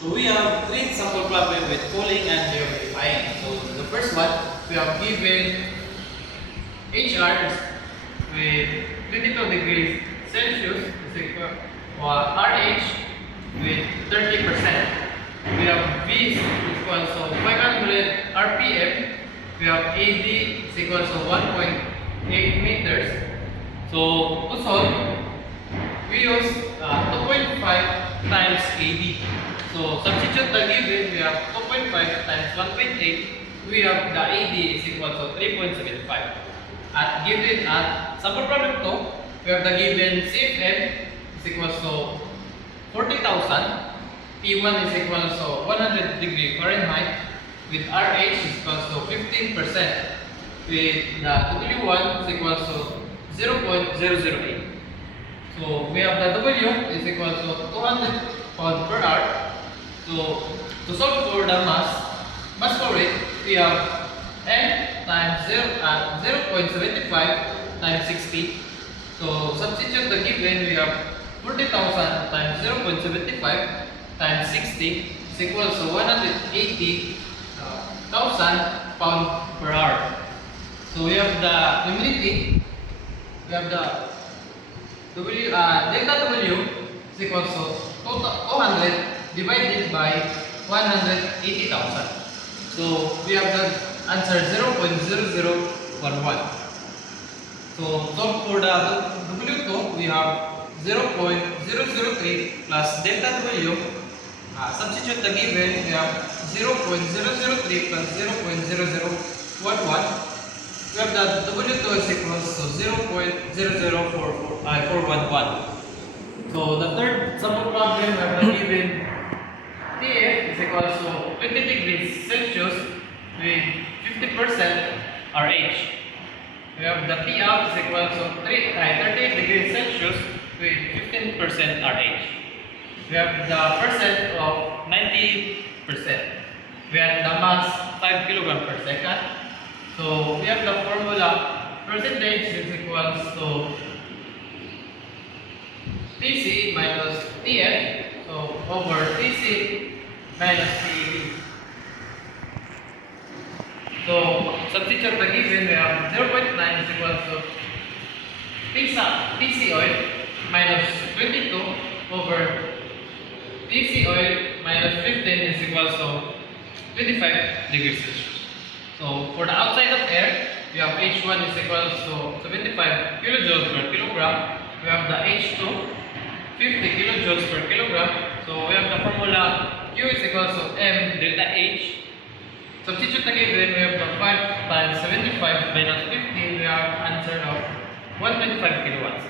So we have three sample problem with cooling and dehumidifying. So the first one, we have given HR with 22 degrees Celsius is equal RH with 30%. We have V is equal to 500 RPM. We have AD is equal to 1.8 meters. So to solve, we use 2.5 times AD. So substitute the given, we have 2.5 times 1.8. We have the AD is equal to 3.75. At given at sample problem 2, we have the given CFM is equal to 40,000. P1 is equal to 100 degree Fahrenheit with RH is equal to 15%. With the W1 is equal to 0.008. So we have the W is equal to 200 pounds per hour. So to solve for the mass flow rate, we have M times 0.75 times 60. So substitute the given, we have 40,000 times 0.75 times 60 is equal to 180,000 pounds per hour. So we have the humidity, we have the delta W is equal to 200 divided by 180,000. So we have the answer 0.0011. So solve for the W2, we have 0.003 plus delta W. Substitute the given, we have 0.003 plus 0.0011. We have the W2 is equal to 0.00411. So the third sample problem, we have the given TF is equal to 20 degrees Celsius with 50% RH. We have the T-out is equal to 38 degrees Celsius with 15% RH. We have the percent of 90%. We have the mass 5 kilogram per second. So we have the formula percentage is equal to TC minus TF, so over TC minus TE. So substitute the given, we have 0.9 is equal to TC oil minus 22 over TC oil minus 15 is equal to 25 degrees Celsius. So for the outside of air, we have H1 is equal to 75 kilojoules per kilogram. We have the H2 50 kilojoules per kilogram. So we have the formula Q is equal to M delta H. Substitute the given, we have the 5 times 75 minus 15, we have answer of 125 kilowatts.